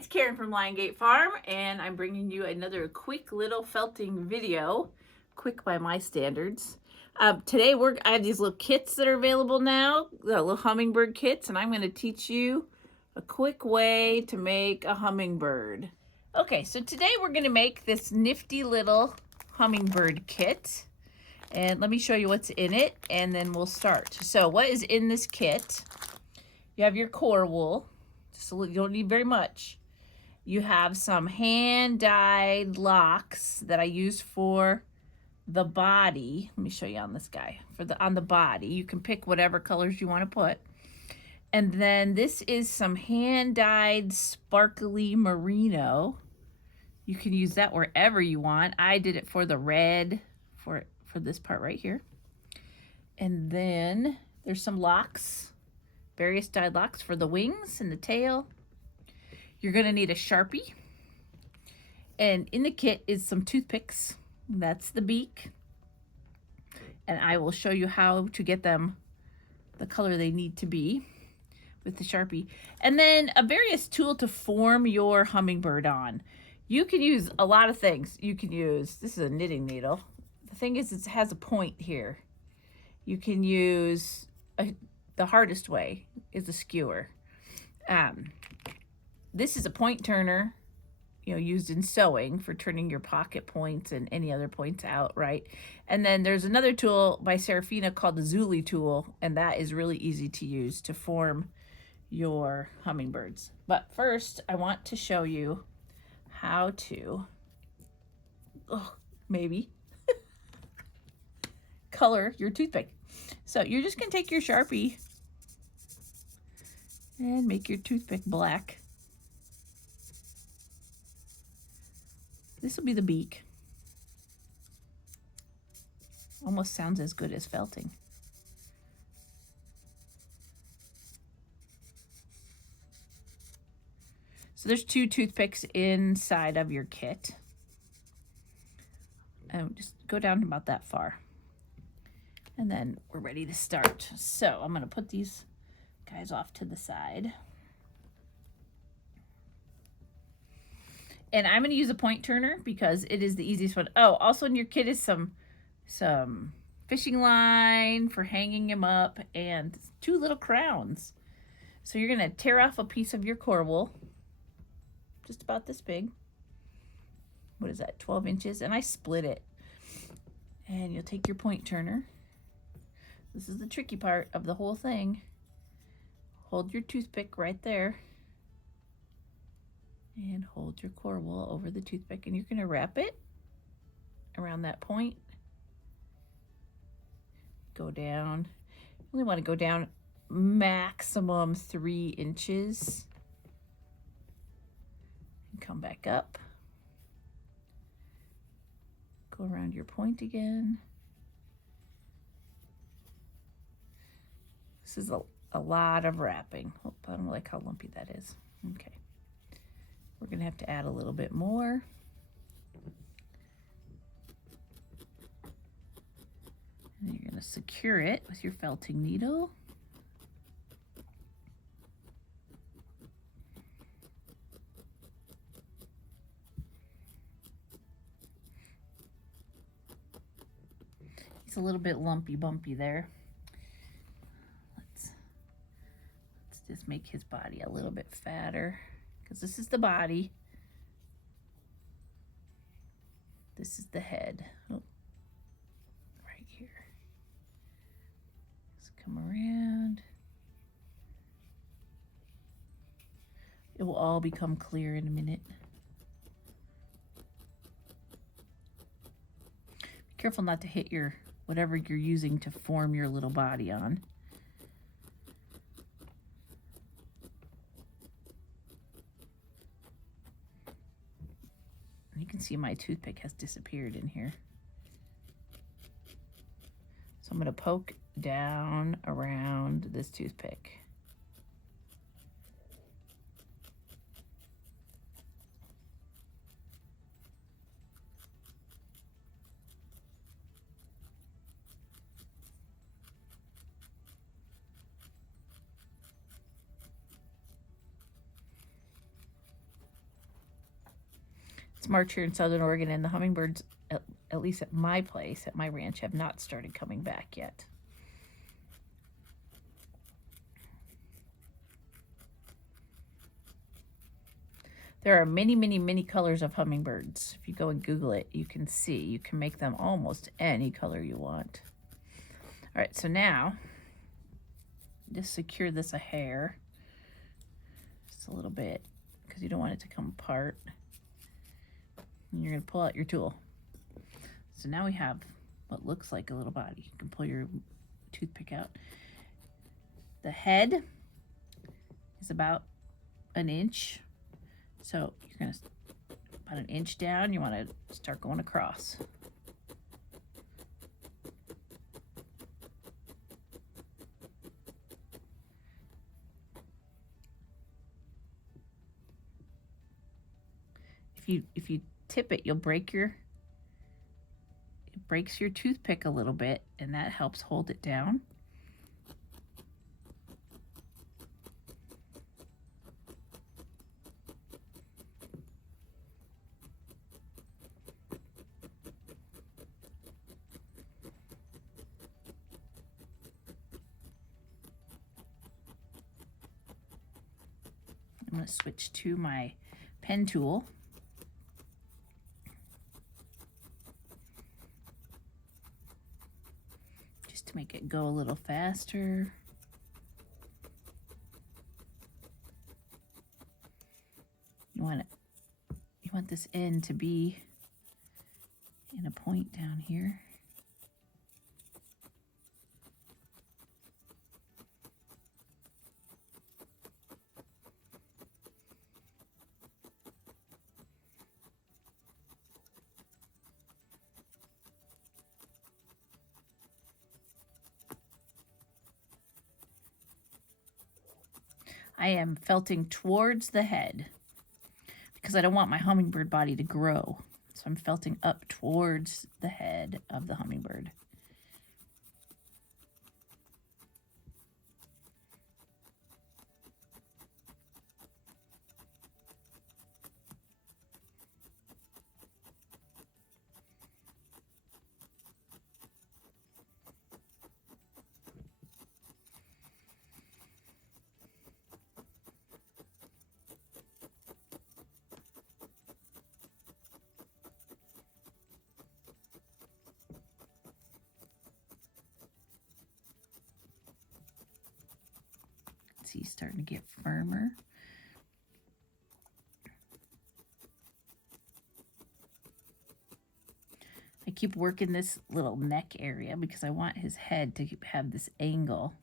it's Karen from Liongate Farm, and I'm bringing you another quick little felting video. Quick by my standards. Today I have these little kits that are available now, the little hummingbird kits, and I'm going to teach you a quick way to make a hummingbird. Okay, so today we're going to make this nifty little hummingbird kit. And let me show you what's in it, and then we'll start. So what is in this kit? You have your core wool. So you don't need very much. You have some hand-dyed locks that I use for the body. Let me show you on this guy. On the body, you can pick whatever colors you want to put. And then this is some hand-dyed sparkly merino. You can use that wherever you want. I did it for the red for this part right here. And then there's some locks. Various dyed locks for the wings and the tail. You're going to need a Sharpie. And in the kit is some toothpicks. That's the beak. And I will show you how to get them the color they need to be with the Sharpie. And then a various tool to form your hummingbird on. You can use a lot of things. You can use, this is a knitting needle. The thing is, it has a point here. You can use the hardest way is a skewer. This is a point turner, used in sewing for turning your pocket points and any other points out, right? And then there's another tool by Serafina called the Zuli tool, and that is really easy to use to form your hummingbirds. But first, I want to show you how to, color your toothpick. So you're just gonna take your Sharpie and make your toothpick black. This will be the beak. Almost sounds as good as felting. So there's 2 toothpicks inside of your kit. And just go down about that far. And then we're ready to start. So I'm going to put these guys off to the side. And I'm going to use a point turner because it is the easiest one. Oh, also in your kit is some fishing line for hanging them up and 2 little crowns. So you're going to tear off a piece of your core wool, just about this big. What is that, 12 inches? And I split it. And you'll take your point turner. This is the tricky part of the whole thing. Hold your toothpick right there. And hold your core wool over the toothpick. And you're going to wrap it around that point. Go down. You only want to go down maximum 3 inches. And come back up. Go around your point again. This is a lot of wrapping. Oh, I don't like how lumpy that is. Okay. We're going to have to add a little bit more. And you're going to secure it with your felting needle. It's a little bit lumpy bumpy there. Let's just make his body a little bit fatter, because this is the body. This is the head. Oh, right here. Let's come around. It will all become clear in a minute. Be careful not to hit your whatever you're using to form your little body on. You can see my toothpick has disappeared in here. So I'm going to poke down around this toothpick. It's March here in Southern Oregon, and the hummingbirds, at least at my place, at my ranch, have not started coming back yet. There are many, many, many colors of hummingbirds. If you go and Google it, you can see. You can make them almost any color you want. All right, so now, just secure this a hair. Just a little bit, because you don't want it to come apart. And you're going to pull out your tool. So now we have what looks like a little body. You can pull your toothpick out. The head is about an inch. So you're going to, about an inch down, you want to start going across. If you tip it, you'll break it breaks your toothpick a little bit, and that helps hold it down. I'm going to switch to my pen tool. Just to make it go a little faster. You want this end to be in a point down here. I am felting towards the head because I don't want my hummingbird body to grow. So I'm felting up towards the head of the hummingbird. See, starting to get firmer. I keep working this little neck area because I want his head to have this angle.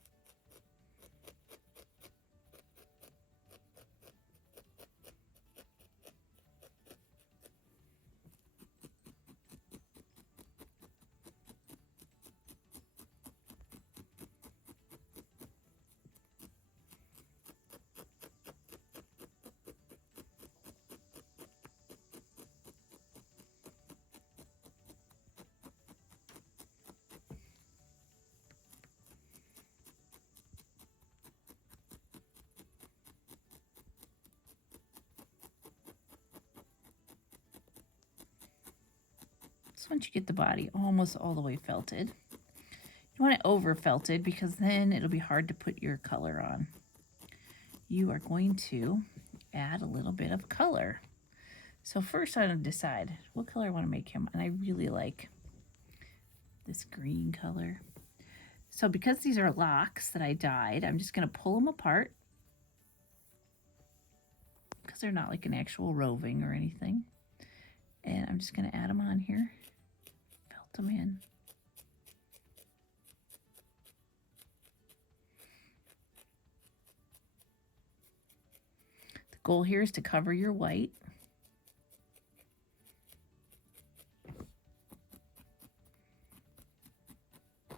So once you get the body almost all the way felted, you want it over felted because then it'll be hard to put your color on. You are going to add a little bit of color. So first I'm going to decide what color I want to make him, and I really like this green color. So because these are locks that I dyed, I'm just going to pull them apart because they're not like an actual roving or anything. And I'm just going to add them on here. Felt them in. The goal here is to cover your white. A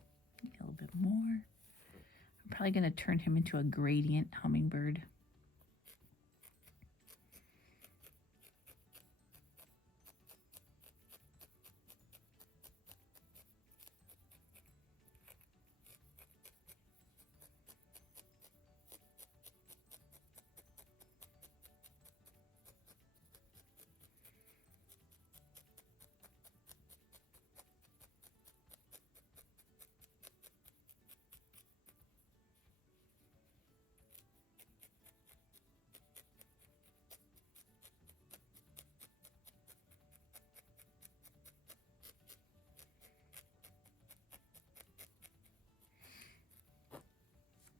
little bit more. I'm probably going to turn him into a gradient hummingbird.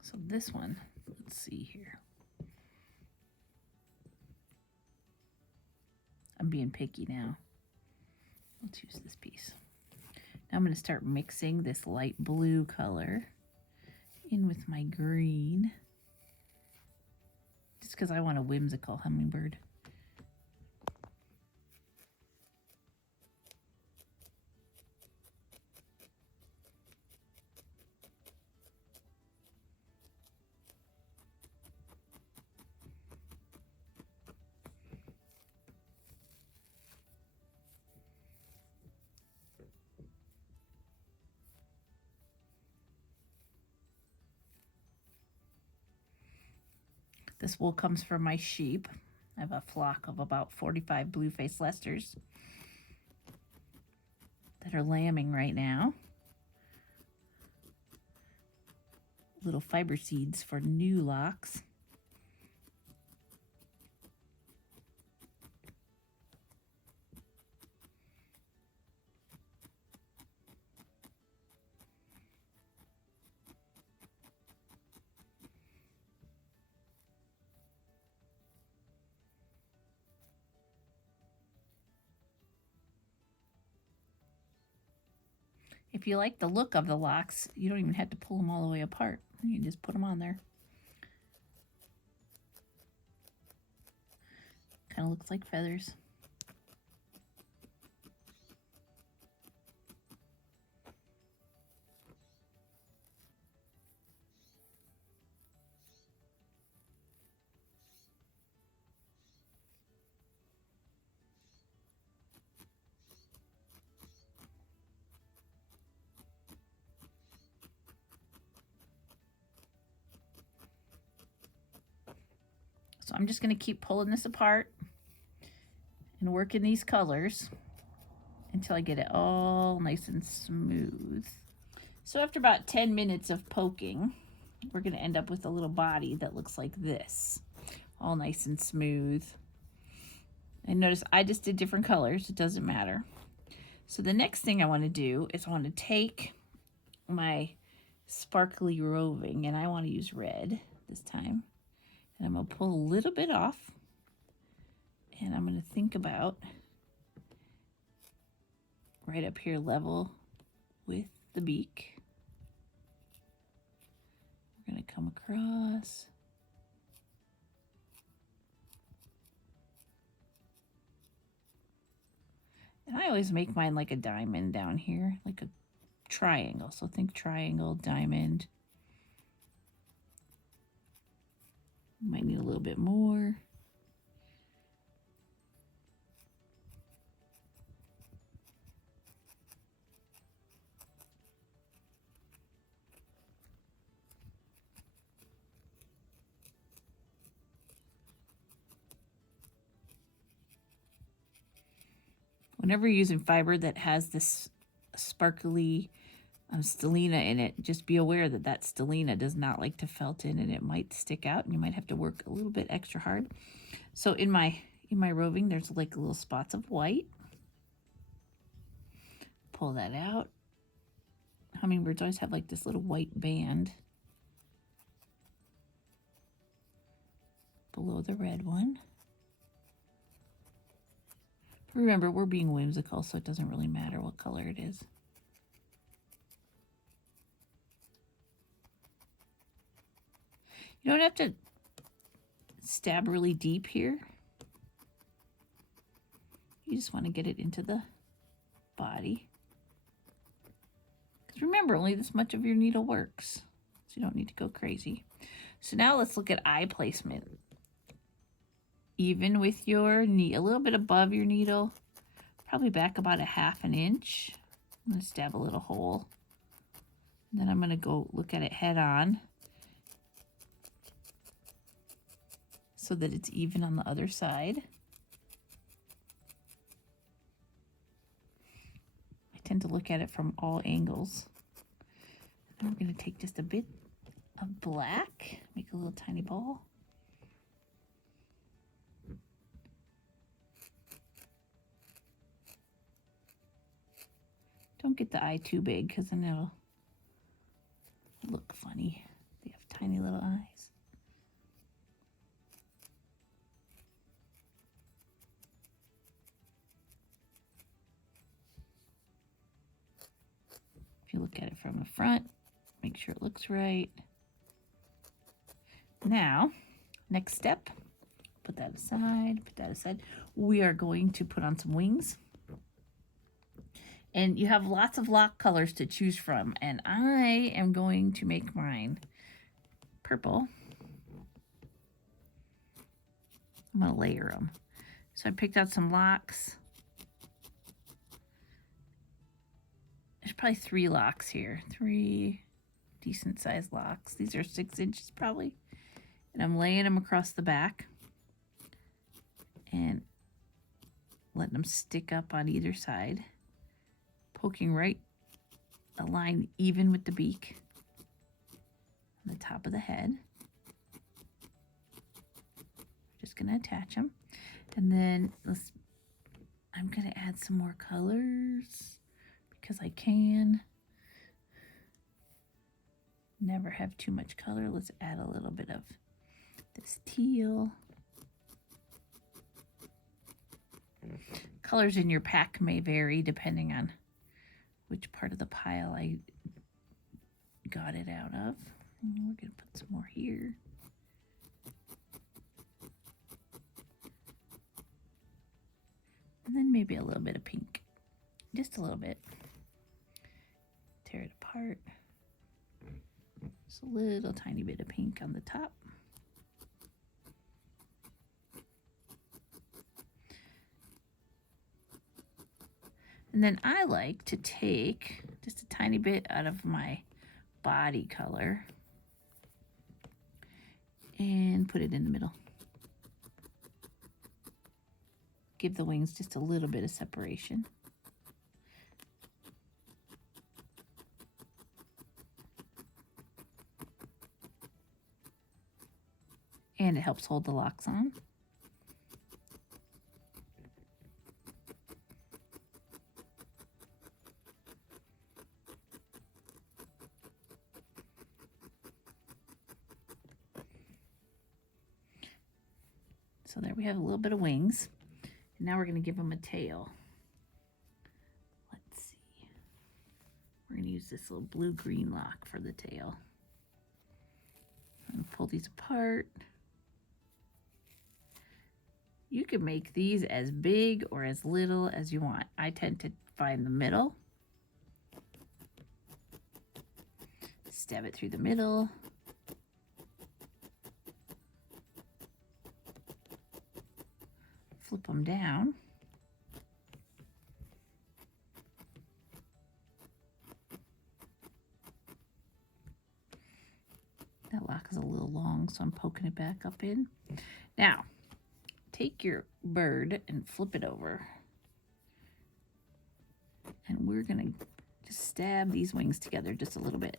So this one, let's see here. I'm being picky now. Let's use this piece. Now I'm going to start mixing this light blue color in with my green. Just because I want a whimsical hummingbird. This wool comes from my sheep. I have a flock of about 45 blue-faced Leicesters that are lambing right now. Little fiber seeds for new locks. If you like the look of the locks, you don't even have to pull them all the way apart. You can just put them on there. Kind of looks like feathers. So I'm just going to keep pulling this apart and working these colors until I get it all nice and smooth. So after about 10 minutes of poking, we're going to end up with a little body that looks like this, all nice and smooth. And notice I just did different colors. It doesn't matter. So the next thing I want to do is I want to take my sparkly roving, and I want to use red this time. And I'm going to pull a little bit off, and I'm going to think about right up here level with the beak. We're going to come across. And I always make mine like a diamond down here, like a triangle. So think triangle, diamond. Might need a little bit more. Whenever you're using fiber that has this sparkly stellina in it, just be aware that that stellina does not like to felt in, and it might stick out, and you might have to work a little bit extra hard. So in my roving, there's like little spots of white. Pull that out. Hummingbirds always have like this little white band below the red one. Remember, we're being whimsical, so it doesn't really matter what color it is. You don't have to stab really deep here. You just want to get it into the body. Because remember, only this much of your needle works, so you don't need to go crazy. So now let's look at eye placement. Even with your knee, a little bit above your needle, probably back about a ½ inch. I'm going to stab a little hole. Then I'm going to go look at it head on so that it's even on the other side. I tend to look at it from all angles. And I'm going to take just a bit of black, make a little tiny ball. Don't get the eye too big because then it'll look funny. They have tiny little You look at it from the front, make sure it looks right. Now, next step, put that aside. We are going to put on some wings. And you have lots of lock colors to choose from. And I am going to make mine purple. I'm going to layer them. So I picked out some locks. There's probably 3 locks here. 3 decent sized locks. These are 6 inches probably. And I'm laying them across the back. And letting them stick up on either side. Poking right a line even with the beak on the top of the head. Just gonna attach them, and then I'm gonna add some more colors because I can. Never have too much color. Let's add a little bit of this teal. Colors in your pack may vary depending on which part of the pile I got it out of. And we're going to put some more here. And then maybe a little bit of pink. Just a little bit. Tear it apart. Just a little tiny bit of pink on the top. And then I like to take just a tiny bit out of my body color and put it in the middle. Give the wings just a little bit of separation. And it helps hold the locks on. So there we have a little bit of wings. And now we're going to give them a tail. Let's see. We're going to use this little blue-green lock for the tail. And pull these apart. You can make these as big or as little as you want. I tend to find the middle. Stab it through the middle. Flip them down. That lock is a little long, so I'm poking it back up in. Now, take your bird and flip it over. And we're going to just stab these wings together just a little bit.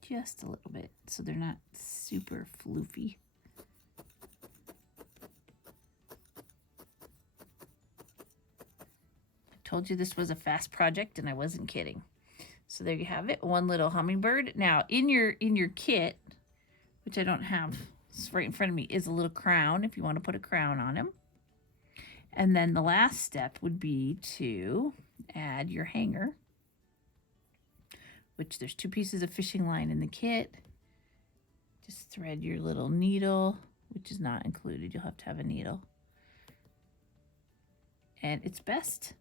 Just a little bit, so they're not super floofy. Told you this was a fast project, and I wasn't kidding. So there you have it, one little hummingbird. Now in your kit, which I don't have right in front of me, is a little crown if you want to put a crown on him. And then the last step would be to add your hanger, which there's 2 pieces of fishing line in the kit. Just thread your little needle, which is not included. You'll have to have a needle. And it's best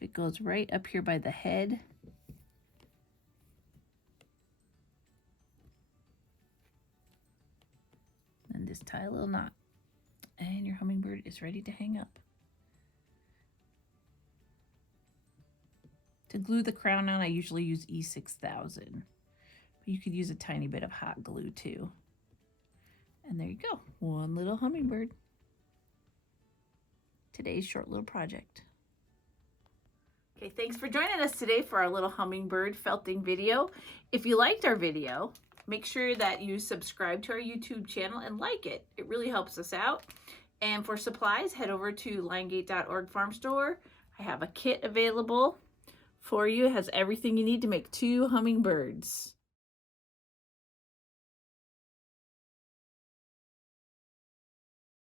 it goes right up here by the head. And just tie a little knot. And your hummingbird is ready to hang up. To glue the crown on, I usually use E6000. But you could use a tiny bit of hot glue too. And there you go. One little hummingbird. Today's short little project. Okay, thanks for joining us today for our little hummingbird felting video. If you liked our video, make sure that you subscribe to our YouTube channel and like it. It really helps us out. And for supplies, head over to liongate.org farm store. I have a kit available for you. It has everything you need to make 2 hummingbirds.